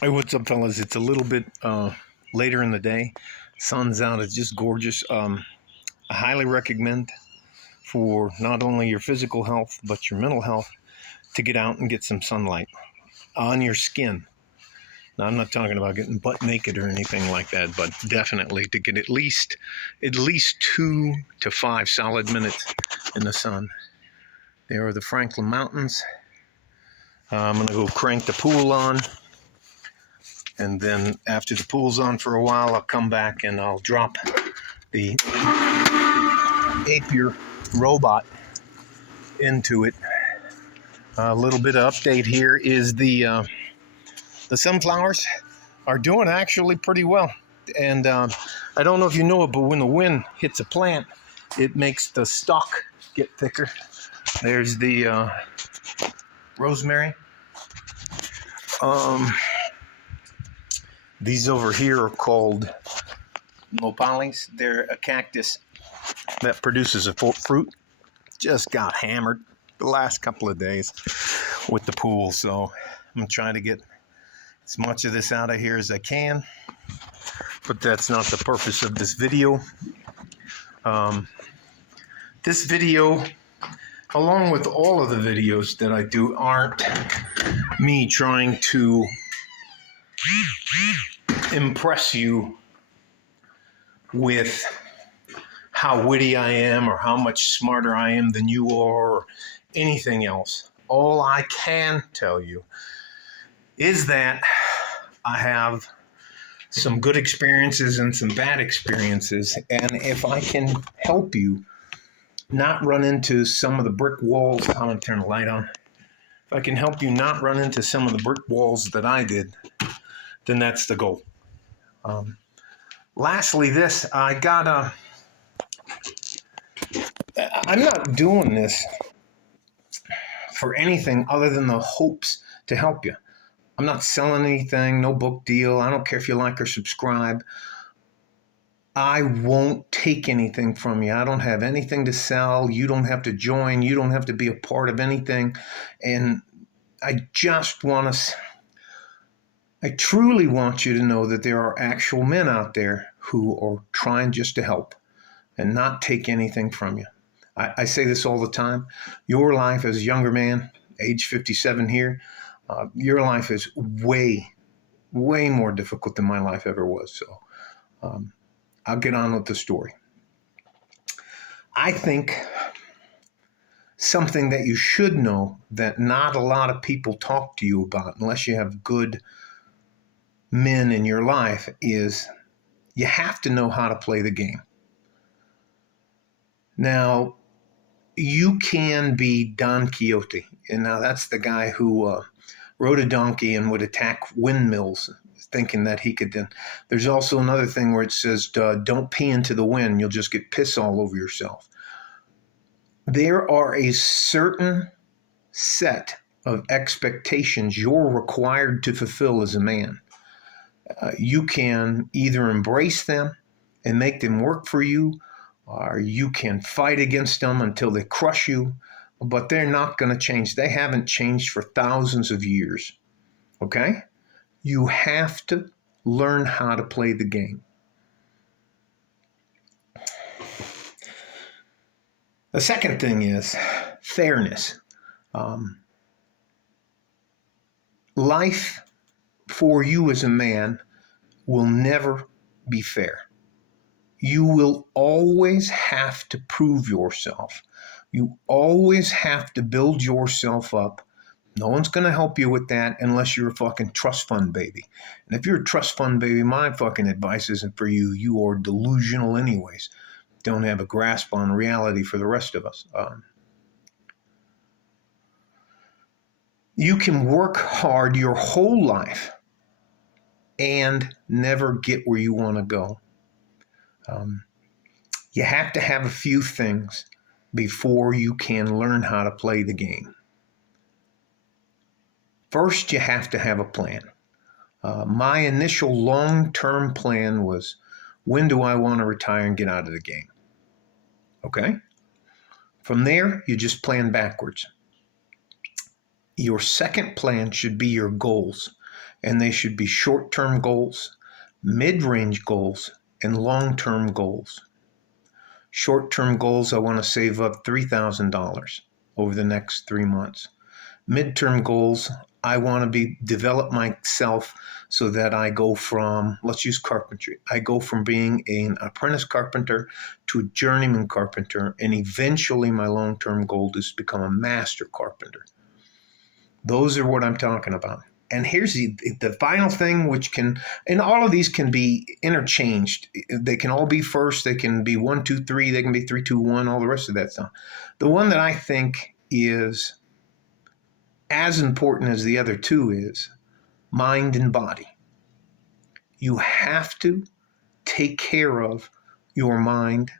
Hey, what's up, fellas? It's a little bit later in the day. Sun's out. It's just gorgeous. I highly recommend for not only your physical health but your mental health to get out and get some sunlight on your skin. Now, I'm not talking about getting butt naked or anything like that, but definitely to get at least 2 to 5 solid minutes in the sun. There are the Franklin Mountains. I'm gonna go crank the pool on. And then after the pool's on for a while, I'll come back and I'll drop the Apier robot into it. A little bit of update here is the sunflowers are doing actually pretty well. And I don't know if you know it, but when the wind hits a plant, it makes the stalk get thicker. There's the rosemary. These over here are called nopales. They're a cactus that produces a fruit. Just got hammered the last couple of days with the pool, so I'm trying to get as much of this out of here as I can, but that's not the purpose of this video. This video, along with all of the videos that I do, aren't me trying to impress you with how witty I am or how much smarter I am than you are or anything else. All I can tell you is that I have some good experiences and some bad experiences, and if I can help you not run into some of the brick walls, I'm going to turn the light on. If I can help you not run into some of the brick walls that I did, then that's the goal. Lastly, I'm not doing this for anything other than the hopes to help you. I'm not selling anything, no book deal. I don't care if you like or subscribe. I won't take anything from you. I don't have anything to sell. You don't have to join. You don't have to be a part of anything. And I truly want you to know that there are actual men out there who are trying just to help and not take anything from you. I say this all the time. Your life as a younger man, age 57 here, your life is way, way more difficult than my life ever was. So I'll get on with the story. I think something that you should know that not a lot of people talk to you about unless you have good men in your life is you have to know how to play the game. Now, you can be Don Quixote, and now that's the guy who rode a donkey and would attack windmills thinking that he could then. There's also another thing where it says, don't pee into the wind, you'll just get piss all over yourself. There are a certain set of expectations you're required to fulfill as a man. You can either embrace them and make them work for you, or you can fight against them until they crush you, but they're not going to change. They haven't changed for thousands of years, okay? You have to learn how to play the game. The second thing is fairness. Life for you as a man will never be fair. You will always have to prove yourself. You always have to build yourself up. No one's going to help you with that unless you're a fucking trust fund baby. And if you're a trust fund baby, my fucking advice isn't for you. You are delusional anyways. Don't have a grasp on reality for the rest of us. You can work hard your whole life and never get where you want to go. You have to have a few things before you can learn how to play the game. First, you have to have a plan. My initial long-term plan was, when do I want to retire and get out of the game? Okay? From there, you just plan backwards. Your second plan should be your goals. And they should be short-term goals, mid-range goals, and long-term goals. Short-term goals, I want to save up $3,000 over the next 3 months. Midterm goals, I want to develop myself so that I go from, let's use carpentry. I go from being an apprentice carpenter to a journeyman carpenter, and eventually my long-term goal is to become a master carpenter. Those are what I'm talking about. And here's the final thing, which can, and all of these can be interchanged. They can all be first. They can be 1, 2, 3. They can be 3, 2, 1. All the rest of that stuff. The one that I think is as important as the other two is mind and body. You have to take care of your mind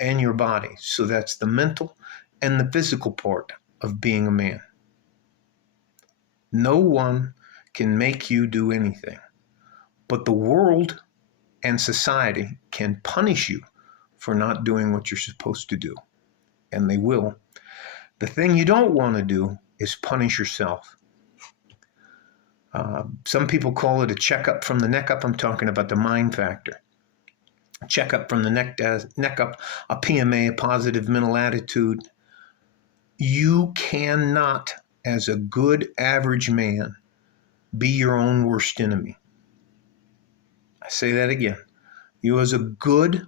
and your body. So that's the mental and the physical part of being a man. No one can make you do anything, but the world and society can punish you for not doing what you're supposed to do, and they will. The thing you don't want to do is punish yourself. Some people call it a checkup from the neck up. I'm talking about the mind factor. Checkup from the neck up, a PMA, a positive mental attitude. You cannot, as a good average man, be your own worst enemy. I say that again. You, as a good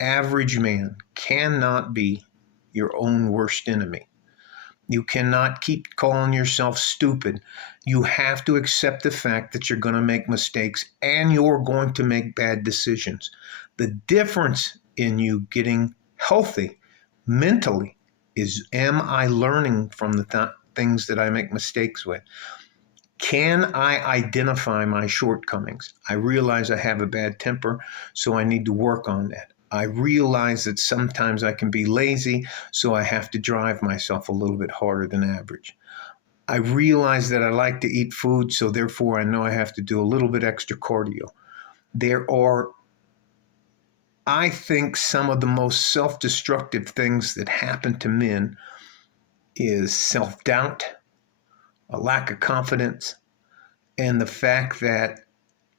average man, cannot be your own worst enemy. You cannot keep calling yourself stupid. You have to accept the fact that you're going to make mistakes and you're going to make bad decisions. The difference in you getting healthy mentally is, am I learning from the things that I make mistakes with? Can I identify my shortcomings? I realize I have a bad temper, so I need to work on that. I realize that sometimes I can be lazy, so I have to drive myself a little bit harder than average. I realize that I like to eat food, so therefore I know I have to do a little bit extra cardio. There are, I think, some of the most self-destructive things that happen to men is self-doubt, a lack of confidence, and the fact that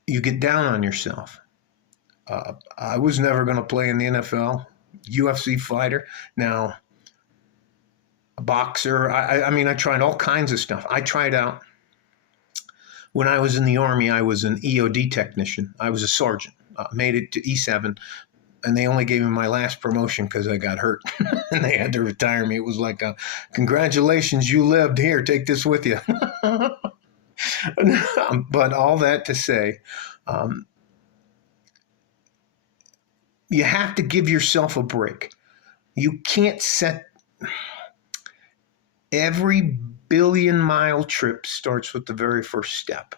you get down on yourself. I was never going to play in the NFL, UFC fighter. Now, a boxer, I mean, I tried all kinds of stuff. I tried out, when I was in the Army, I was an EOD technician. I was a sergeant, made it to E7, and they only gave me my last promotion because I got hurt, and they had to retire me. It was like, congratulations, you lived here, take this with you. But all that to say, you have to give yourself a break. You can't set, every billion-mile trip starts with the very first step.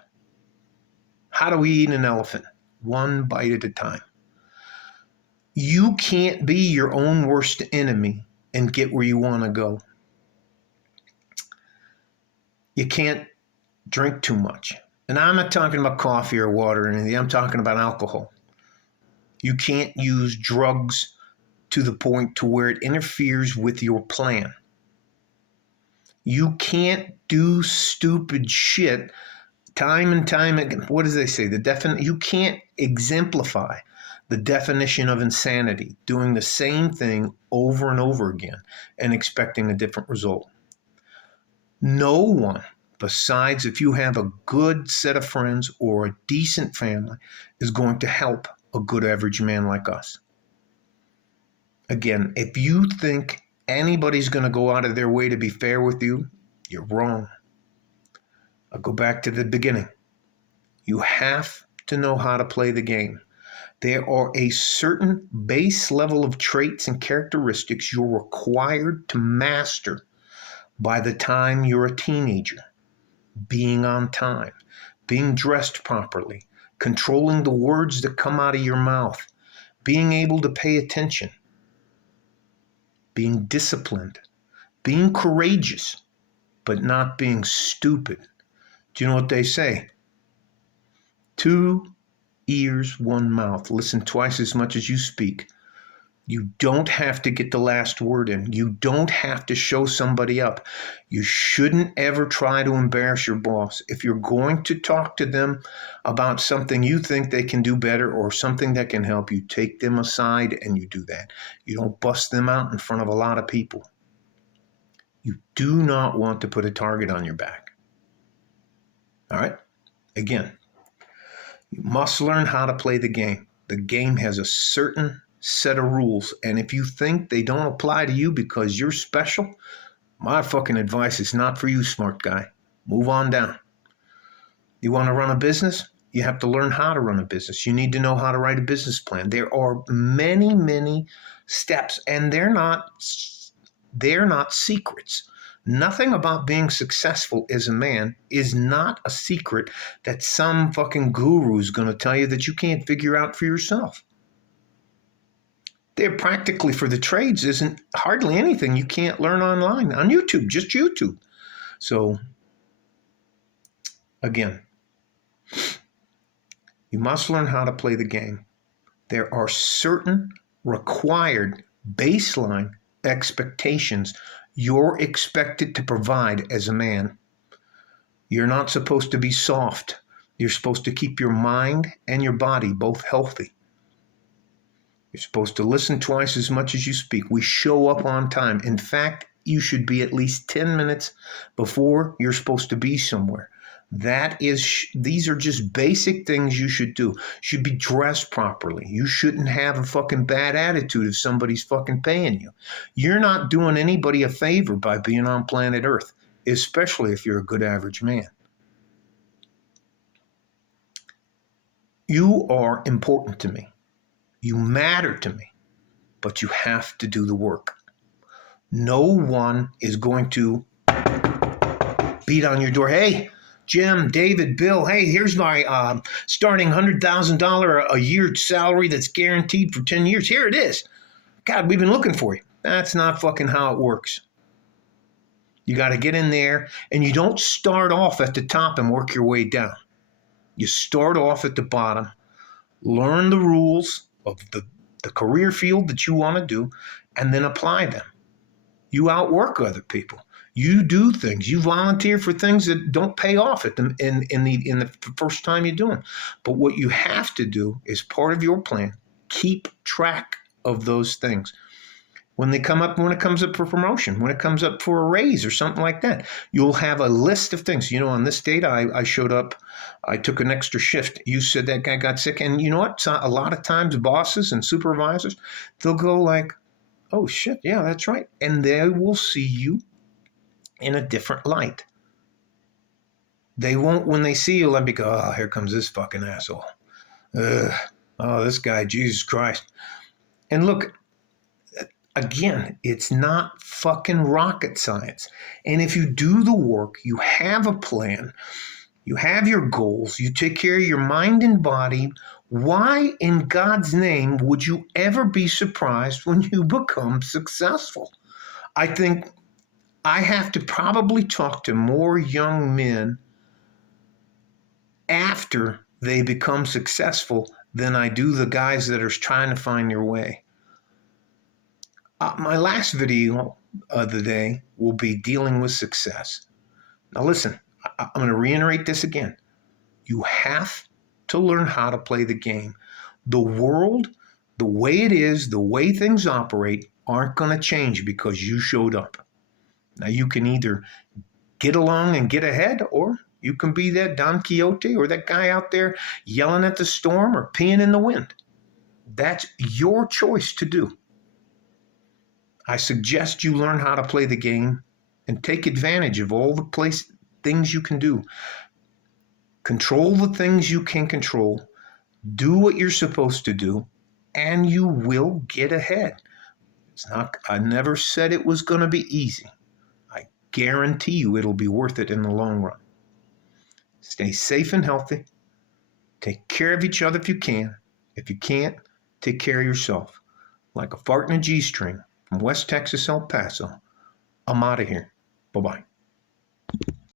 How do we eat an elephant? One bite at a time. You can't be your own worst enemy and get where you want to go. You can't drink too much. And I'm not talking about coffee or water or anything. I'm talking about alcohol. You can't use drugs to the point to where it interferes with your plan. You can't do stupid shit time and time again. What do they say? You can't exemplify the definition of insanity, doing the same thing over and over again and expecting a different result. No one, besides if you have a good set of friends or a decent family, is going to help a good average man like us. Again, if you think anybody's going to go out of their way to be fair with you, you're wrong. I'll go back to the beginning. You have to know how to play the game. There are a certain base level of traits and characteristics you're required to master by the time you're a teenager. Being on time, being dressed properly, controlling the words that come out of your mouth, being able to pay attention, being disciplined, being courageous, but not being stupid. Do you know what they say? 2 ears, 1 mouth. Listen twice as much as you speak. You don't have to get the last word in. You don't have to show somebody up. You shouldn't ever try to embarrass your boss. If you're going to talk to them about something you think they can do better or something that can help you, take them aside and you do that. You don't bust them out in front of a lot of people. You do not want to put a target on your back. All right? Again, you must learn how to play the game. The game has a certain set of rules, and if you think they don't apply to you because you're special, my fucking advice is not for you, smart guy. Move on down. You want to run a business? You have to learn how to run a business. You need to know how to write a business plan. There are many, many steps, and they're not secrets. Nothing about being successful as a man is not a secret that some fucking guru is going to tell you that you can't figure out for yourself. There practically for the trades isn't hardly anything you can't learn online on YouTube, just YouTube. So again, you must learn how to play the game. There are certain required baseline expectations you're expected to provide as a man. You're not supposed to be soft. You're supposed to keep your mind and your body both healthy. You're supposed to listen twice as much as you speak. We show up on time. In fact, you should be at least 10 minutes before you're supposed to be somewhere. These are just basic things you should do. You should be dressed properly. You shouldn't have a fucking bad attitude if somebody's fucking paying you. You're not doing anybody a favor by being on planet Earth, especially if you're a good average man. You are important to me. You matter to me, but you have to do the work. No one is going to beat on your door. Hey, Jim, David, Bill, hey, here's my starting $100,000 a year salary that's guaranteed for 10 years. Here it is. God, we've been looking for you. That's not fucking how it works. You got to get in there, and you don't start off at the top and work your way down. You start off at the bottom, learn the rules of the career field that you want to do, and then apply them. You outwork other people. You do things. You volunteer for things that don't pay off in the first time you do them. But what you have to do is part of your plan. Keep track of those things. When it comes up for promotion, when it comes up for a raise or something like that, you'll have a list of things. You know, on this date, I showed up. I took an extra shift. You said that guy got sick. And you know what? A lot of times bosses and supervisors, they'll go like, oh, shit, yeah, that's right. And they will see you in a different light. They won't, when they see you, let me go, oh, here comes this fucking asshole. Oh, this guy, Jesus Christ. And look, again, it's not fucking rocket science. And if you do the work, you have a plan, you have your goals, you take care of your mind and body, why in God's name would you ever be surprised when you become successful? I think I have to probably talk to more young men after they become successful than I do the guys that are trying to find their way. My last video of the day will be dealing with success. Now listen, I'm going to reiterate this again. You have to learn how to play the game. The world, the way it is, the way things operate aren't going to change because you showed up. Now you can either get along and get ahead, or you can be that Don Quixote or that guy out there yelling at the storm or peeing in the wind. That's your choice to do. I suggest you learn how to play the game and take advantage of all the things you can do. Control the things you can control. Do what you're supposed to do, and you will get ahead. I never said it was going to be easy. I guarantee you it'll be worth it in the long run. Stay safe and healthy. Take care of each other if you can. If you can't, take care of yourself. Like a fart in a G-string from West Texas, El Paso. I'm out of here. Bye-bye.